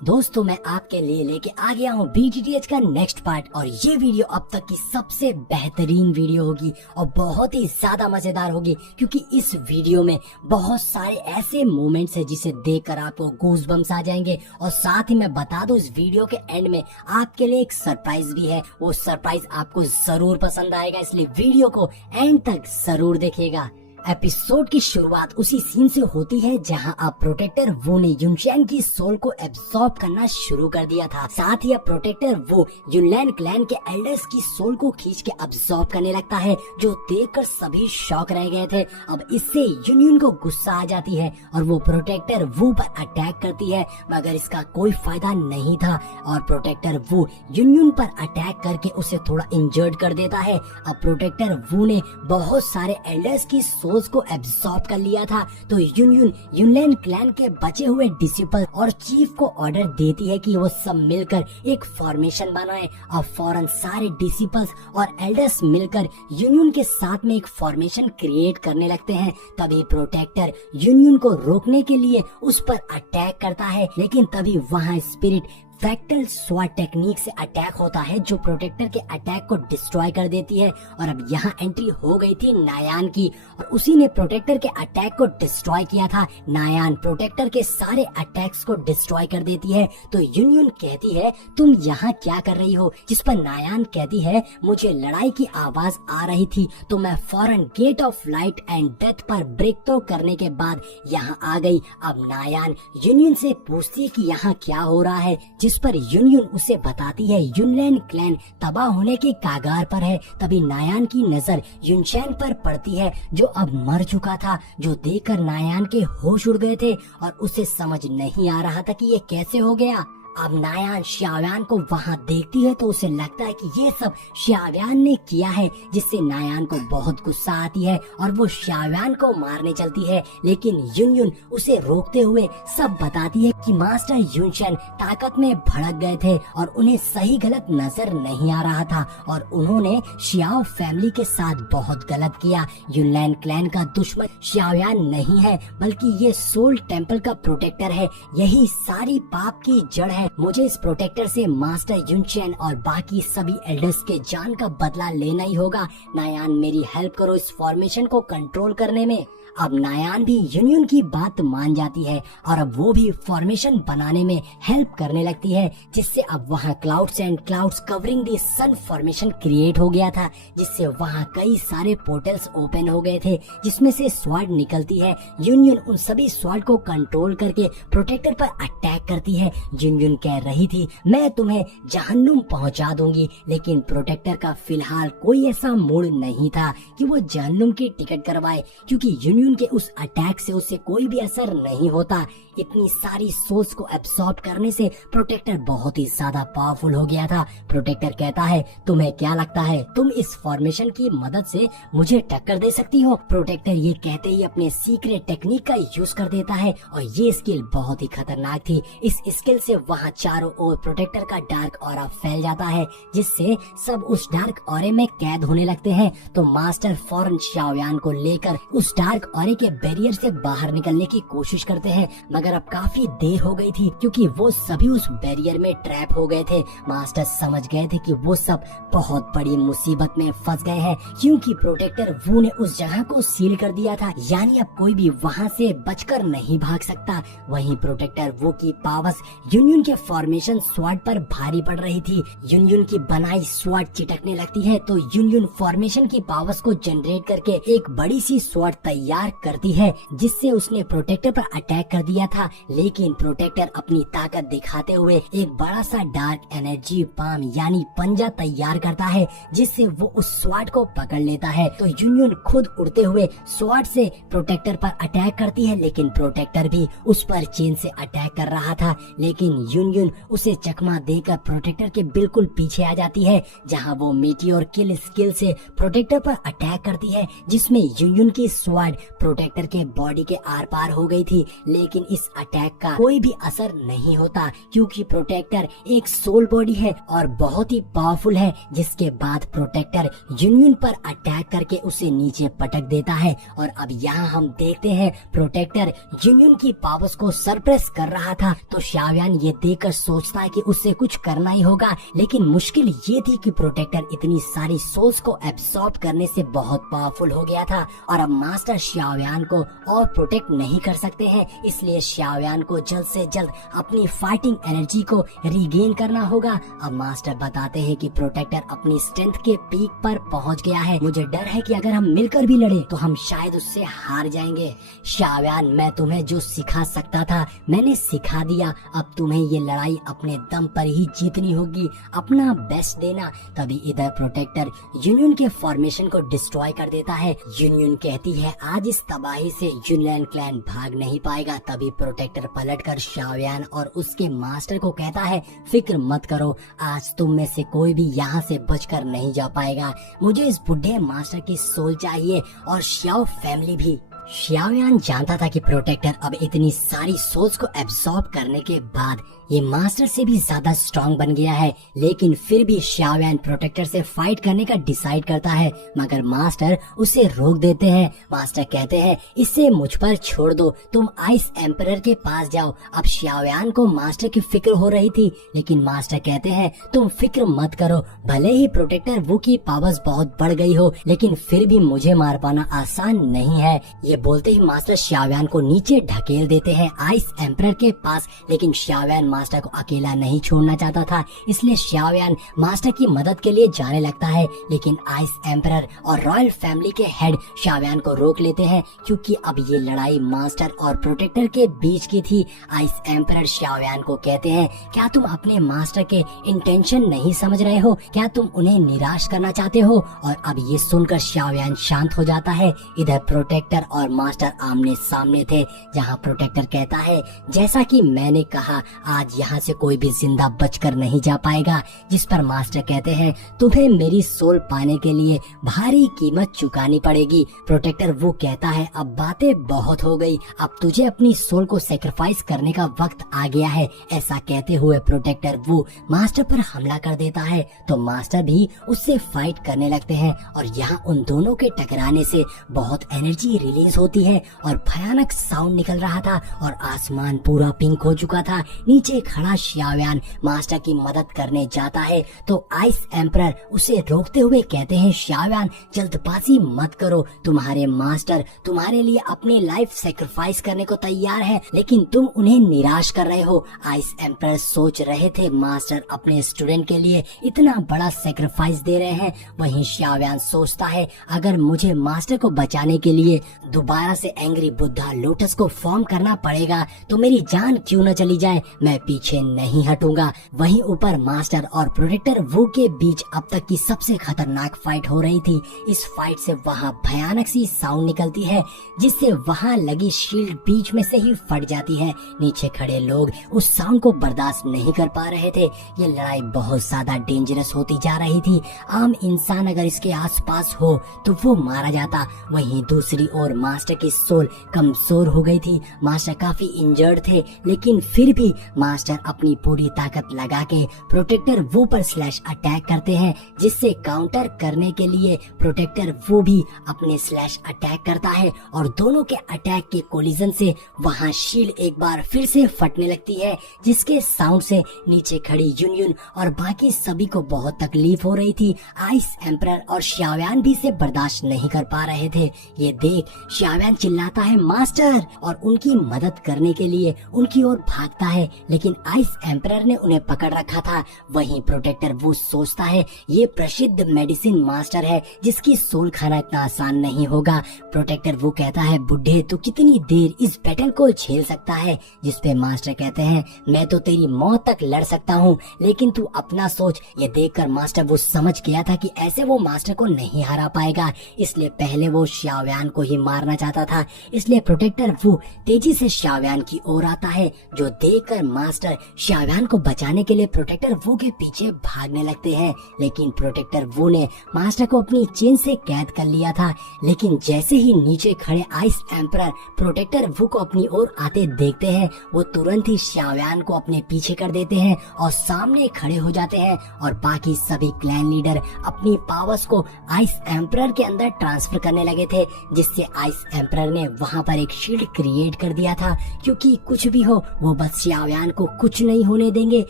दोस्तों मैं आपके लिए लेके आ गया हूँ BTTH का नेक्स्ट पार्ट और ये वीडियो अब तक की सबसे बेहतरीन वीडियो होगी और बहुत ही ज्यादा मजेदार होगी क्योंकि इस वीडियो में बहुत सारे ऐसे मोमेंट्स है जिसे देखकर आपको गूज बम्स आ जाएंगे। और साथ ही मैं बता दूं इस वीडियो के एंड में आपके लिए एक सरप्राइज भी है, वो सरप्राइज आपको जरूर पसंद आएगा, इसलिए वीडियो को एंड तक जरूर देखिएगा। एपिसोड की शुरुआत उसी सीन से होती है जहां अब प्रोटेक्टर वो ने युनचैन की सोल को एब्सॉर्ब करना शुरू कर दिया था। साथ ही अब प्रोटेक्टर वो युनलैन क्लैन के एल्डर्स की सोल को खींच के एब्सॉर्ब करने लगता है, जो देखकर सभी शॉक रह गए थे। अब इससे यूनियन को गुस्सा आ जाती है और वो प्रोटेक्टर वो पर अटैक करती है, मगर इसका कोई फायदा नहीं था और प्रोटेक्टर वो यूनियन पर अटैक करके उसे थोड़ा इंजर्ड कर देता है। अब प्रोटेक्टर वो ने बहुत सारे एल्डर्स की को एब्सॉर्ब कर लिया था, तो यूनियन युनलैन क्लैन के बचे हुए डिसिपल और चीफ को ऑर्डर देती है कि वो सब मिलकर एक फॉर्मेशन बनाए। अब फौरन सारे डिसिपल्स और एल्डर्स मिलकर यूनियन के साथ में एक फॉर्मेशन क्रिएट करने लगते हैं। तभी प्रोटेक्टर यूनियन को रोकने के लिए उस पर अटैक करता है, लेकिन तभी वहाँ स्पिरिट फ्रैक्टल स्वॉर्ड टेक्निक से अटैक होता है जो प्रोटेक्टर के अटैक को डिस्ट्रॉय कर देती है। और अब यहाँ एंट्री हो गई थी नायान की और उसी ने प्रोटेक्टर के अटैक को डिस्ट्रॉय किया था। नायान प्रोटेक्टर के सारे अटैक्स को डिस्ट्रॉय कर देती है, तो यूनियन कहती है तुम यहाँ क्या कर रही हो, जिस पर नायान कहती है मुझे लड़ाई की आवाज आ रही थी तो मैं फौरन gate of light and death पर ब्रेक थ्रू करने के बाद यहाँ आ गई। अब नायान यूनियन से पूछती है कि यहाँ क्या हो रहा है, जिस पर यूनियन उसे बताती है युनलैन क्लैन तबाह होने के कागार पर है। तभी नायान की नजर युनचैन पर पड़ती है जो अब मर चुका था, जो देखकर नायान के होश उड़ गए थे और उसे समझ नहीं आ रहा था कि ये कैसे हो गया। अब नायान शाओयान को वहाँ देखती है तो उसे लगता है कि ये सब शाओयान ने किया है, जिससे नायान को बहुत गुस्सा आती है और वो शाओयान को मारने चलती है, लेकिन युनयुन उसे रोकते हुए सब बताती है कि मास्टर युनचैन ताकत में भड़क गए थे और उन्हें सही गलत नजर नहीं आ रहा था और उन्होंने शियाओ फैमिली के साथ बहुत गलत किया। युनलैन क्लैन का दुश्मन शाओयान नहीं है बल्कि ये सोल टेम्पल का प्रोटेक्टर है, यही सारी पाप की जड़ है। मुझे इस प्रोटेक्टर से मास्टर युनचैन और बाकी सभी एल्डर्स के जान का बदला लेना ही होगा। नायान मेरी हेल्प करो इस फॉर्मेशन को कंट्रोल करने में। अब नायान भी यूनियन की बात मान जाती है और अब वो भी फॉर्मेशन बनाने में हेल्प करने लगती है, जिससे अब वहाँ clouds and clouds covering the sun formation create हो गया था, जिससे वहाँ कई सारे पोर्टल्स ओपन हो गए थे जिसमें से स्वॉर्ड निकलती है। यूनियन उन सभी स्वॉर्ड को कंट्रोल करके प्रोटेक्टर पर अटैक करती है। यूनियन कह रही थी मैं तुम्हें जहन्नुम पहुँचा दूंगी, लेकिन प्रोटेक्टर का फिलहाल कोई ऐसा मूड नहीं था कि वो जहन्नुम की टिकट करवाए, क्योंकि यूनियन के उस अटैक से उसे कोई भी असर नहीं होता। इतनी सारी सोल्स को एब्सॉर्ब करने से प्रोटेक्टर बहुत ही ज्यादा पावरफुल हो गया था। प्रोटेक्टर कहता है तुम्हें क्या लगता है तुम इस फॉर्मेशन की मदद से मुझे टक्कर दे सकती हो। प्रोटेक्टर ये कहते ही अपने सीक्रेट टेक्निक का यूज कर देता है और ये स्किल बहुत ही खतरनाक थी। इस स्किल से वहाँ चारों ओर प्रोटेक्टर का डार्क ऑरा फैल जाता है, जिससे सब उस डार्क ऑरे में कैद होने लगते हैं। तो मास्टर फौरन शाओयान को लेकर उस डार्क ऑरे के बैरियर से बाहर निकलने की कोशिश करते हैं, मगर अब काफी देर हो गई थी क्योंकि वो सभी उस बैरियर में ट्रैप हो गए थे। मास्टर समझ गए थे कि वो सब बहुत बड़ी मुसीबत में फंस गए हैं, क्योंकि प्रोटेक्टर वो ने उस जगह को सील कर दिया था, यानी अब कोई भी वहाँ से बचकर नहीं भाग सकता। वहीं प्रोटेक्टर वो की पावर्स यूनियन के फॉर्मेशन स्वॉर्ड पर भारी पड़ रही थी। यूनियन की बनाई स्वॉर्ड चिटकने लगती है तो यूनियन फॉर्मेशन की पावर्स को जनरेट करके एक बड़ी सी स्वॉर्ड तैयार करती है, जिससे उसने प्रोटेक्टर पर अटैक कर दिया था। लेकिन प्रोटेक्टर अपनी ताकत दिखाते हुए एक बड़ा सा डार्क एनर्जी पाम यानी पंजा तैयार करता है, जिससे वो उस स्वॉर्ड को पकड़ लेता है। तो यूनियन खुद उड़ते हुए स्वॉर्ड से प्रोटेक्टर पर अटैक करती है, लेकिन प्रोटेक्टर भी उस पर चेन से अटैक कर रहा था, लेकिन यूनियन उसे चकमा देकर प्रोटेक्टर के बिल्कुल पीछे आ जाती है, जहां वो मीटियोर किल स्किल से प्रोटेक्टर पर अटैक करती है, जिसमें यूनियन की स्वॉर्ड प्रोटेक्टर के बॉडी के आर पार हो गई थी। लेकिन इस इस अटैक का कोई भी असर नहीं होता, क्योंकि प्रोटेक्टर एक सोल बॉडी है और बहुत ही पावरफुल है। जिसके बाद प्रोटेक्टर यूनियन पर अटैक करके उसे नीचे पटक देता है। और अब यहाँ हम देखते हैं प्रोटेक्टर यूनियन की पावर्स को सरप्रेस कर रहा था, तो शाओयान ये देखकर सोचता है कि उससे कुछ करना ही होगा। लेकिन मुश्किल ये थी कि प्रोटेक्टर इतनी सारी सोल्स को एब्सॉर्ब करने से बहुत पावरफुल हो गया था और अब मास्टर शाओयान को और प्रोटेक्ट नहीं कर सकते हैं। इसलिए शाओयान को जल्द से जल्द अपनी फाइटिंग एनर्जी को रीगेन करना होगा। अब मास्टर बताते हैं कि प्रोटेक्टर अपनी स्ट्रेंथ के पीक पर पहुंच गया है। मुझे डर है कि अगर हम मिलकर भी लड़े तो हम शायद उससे हार जाएंगे। शाओयान, मैं तुम्हें जो सिखा सकता था मैंने सिखा दिया। अब तुम्हें ये लड़ाई अपने दम पर ही जीतनी होगी, अपना बेस्ट देना। तभी इधर प्रोटेक्टर यूनियन के फॉर्मेशन को डिस्ट्रॉय कर देता है। यूनियन कहती है आज इस तबाही से यूनियन क्लैन भाग नहीं पाएगा। तभी प्रोटेक्टर पलटकर शाओयान और उसके मास्टर को कहता है फिक्र मत करो, आज तुम में से कोई भी यहाँ से बचकर नहीं जा पाएगा। मुझे इस बुढ़े मास्टर की सोल चाहिए और शाओ फैमिली भी। शाओयान जानता था कि प्रोटेक्टर अब इतनी सारी सोल्स को एब्सॉर्ब करने के बाद ये मास्टर से भी ज्यादा स्ट्रांग बन गया है, लेकिन फिर भी शाओयान प्रोटेक्टर से फाइट करने का डिसाइड करता है, मगर मास्टर उसे रोक देते हैं। मास्टर कहते हैं इसे मुझ पर छोड़ दो, तुम आइस एम्परर के पास जाओ। अब शाओयान को मास्टर की फिक्र हो रही थी, लेकिन मास्टर कहते हैं तुम फिक्र मत करो, भले ही प्रोटेक्टर वो की पावर्स बहुत बढ़ गई हो, लेकिन फिर भी मुझे मार पाना आसान नहीं है। ये बोलते ही मास्टर शाओयान को नीचे ढकेल देते हैं आइस एम्परर के पास, लेकिन शाओयान मास्टर को अकेला नहीं छोड़ना चाहता था, इसलिए शाओयान मास्टर की मदद के लिए जाने लगता है। लेकिन आइस एम्परर और रॉयल फैमिली के हेड शाओयान को रोक लेते हैं, क्योंकि अब ये लड़ाई मास्टर और प्रोटेक्टर के बीच की थी। आइस एम्परर शाओयान को कहते हैं क्या तुम अपने मास्टर के इंटेंशन नहीं समझ रहे हो, क्या तुम उन्हें निराश करना चाहते हो। और अब ये सुनकर शाओयान शांत हो जाता है। इधर प्रोटेक्टर और मास्टर आमने सामने थे, जहाँ प्रोटेक्टर कहता है जैसा कि मैंने कहा आज यहाँ से कोई भी जिंदा बचकर नहीं जा पाएगा। जिस पर मास्टर कहते हैं तुम्हें मेरी सोल पाने के लिए भारी कीमत चुकानी पड़ेगी। प्रोटेक्टर वो कहता है अब बातें बहुत हो गई, अब तुझे अपनी सोल को सेक्रीफाइस करने का वक्त आ गया है। ऐसा कहते हुए प्रोटेक्टर वो मास्टर पर हमला कर देता है, तो मास्टर भी उससे फाइट करने लगते हैं और यहाँ उन दोनों के टकराने से बहुत एनर्जी रिलीज होती है और भयानक साउंड निकल रहा था और आसमान पूरा पिंक हो चुका था। नीचे खड़ा शाओयान मास्टर की मदद करने जाता है, तो आइस एम्परर उसे रोकते हुए कहते हैं शाओयान जल्दबाजी मत करो, तुम्हारे मास्टर तुम्हारे लिए अपनी लाइफ सेक्रीफाइस करने को तैयार है, लेकिन तुम उन्हें निराश कर रहे हो। आइस एम्परर सोच रहे थे मास्टर अपने स्टूडेंट के लिए इतना बड़ा सेक्रीफाइस दे रहे हैं, वहीं शाओयान सोचता है अगर मुझे मास्टर को बचाने के लिए दोबारा से एंग्री बुद्धा लोटस को फॉर्म करना पड़ेगा तो मेरी जान क्यों न चली जाए, मैं पीछे नहीं हटूंगा। वहीं ऊपर मास्टर और प्रोटेक्टर वो के बीच अब तक की सबसे खतरनाक फाइट हो रही थी। इस फाइट से वहाँ भयानक सी साउंड निकलती है, जिससे वहाँ लगी शील्ड बीच में से ही फट जाती है। नीचे खड़े लोग उस साउंड को बर्दाश्त नहीं कर पा रहे थे। ये लड़ाई बहुत ज्यादा डेंजरस होती जा रही थी। आम इंसान अगर इसके आसपास हो तो वो मारा जाता। वहीं दूसरी ओर मास्टर की सोल कमजोर हो गई थी। मास्टर काफी इंजर्ड थे, लेकिन फिर भी मास्टर अपनी पूरी ताकत लगा के प्रोटेक्टर वो पर स्लैश अटैक करते हैं, जिससे काउंटर करने के लिए प्रोटेक्टर वो भी अपने स्लैश अटैक करता है और दोनों के अटैक के कोलिजन से वहाँ शील्ड एक बार फिर से फटने लगती है, जिसके साउंड से नीचे खड़ी यूनियन और बाकी सभी को बहुत तकलीफ हो रही थी। आइस एम्परर और शाओयान भी इसे बर्दाश्त नहीं कर पा रहे थे। ये देख शाओयान चिल्लाता है मास्टर और उनकी मदद करने के लिए उनकी ओर भागता है, लेकिन आइस एम्परर ने उन्हें पकड़ रखा था। वहीं प्रोटेक्टर वो सोचता है ये प्रसिद्ध मेडिसिन मास्टर है, जिसकी सोल खाना इतना आसान नहीं होगा। प्रोटेक्टर वो कहता है बुढ़े तू कितनी देर इस बैटल को झेल सकता है, जिसपे मास्टर कहते हैं मैं तो तेरी मौत तक लड़ सकता हूँ, लेकिन तू अपना सोच। ये देखकर मास्टर वो समझ गया था कि ऐसे वो मास्टर को नहीं हरा पाएगा, इसलिए पहले वो शाओयान को ही मारना मारना चाहता था। इसलिए प्रोटेक्टर वू तेजी से शाओयान की ओर आता है, जो देखकर मास्टर शाओयान को बचाने के लिए प्रोटेक्टर वू के पीछे भागने लगते हैं। लेकिन प्रोटेक्टर वू ने मास्टर को अपनी चेन से कैद कर लिया था। लेकिन जैसे ही नीचे खड़े आइस एम्परर प्रोटेक्टर वू को अपनी ओर आते देखते हैं, वो तुरंत ही शाओयान को अपने पीछे कर देते हैं और सामने खड़े हो जाते हैं। और बाकी सभी क्लैन लीडर अपनी पावर्स को आइस एम्परर के अंदर ट्रांसफर करने लगे थे, जिससे आइस एम्परर ने वहां पर एक शील्ड क्रिएट कर दिया था, क्योंकि कुछ भी हो वो बस शाओयान को कुछ नहीं होने देंगे।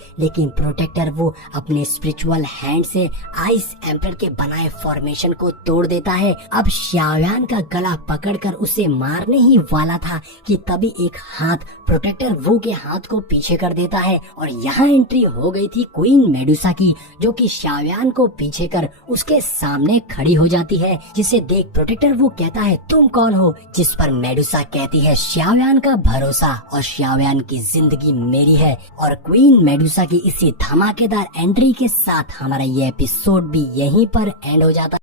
लेकिन प्रोटेक्टर वो अपने स्पिरिचुअल हैंड से आइस एम्परर के बनाए फॉर्मेशन को तोड़ देता है। अब शाओयान का गला पकड़कर उसे मारने ही वाला था कि तभी एक हाथ प्रोटेक्टर वू के हाथ को पीछे कर देता है और यहाँ एंट्री हो गई थी क्वीन मेडुसा की, जो कि शाओयान को पीछे कर उसके सामने खड़ी हो जाती है। जिसे देख प्रोटेक्टर वू कहता है, तुम कौन हो? जिस पर मेडुसा कहती है, शाओयान का भरोसा और शाओयान की जिंदगी मेरी है। और क्वीन मेडुसा की इसी धमाकेदार एंट्री के साथ हमारा ये एपिसोड भी यहीं पर एंड हो जाता है।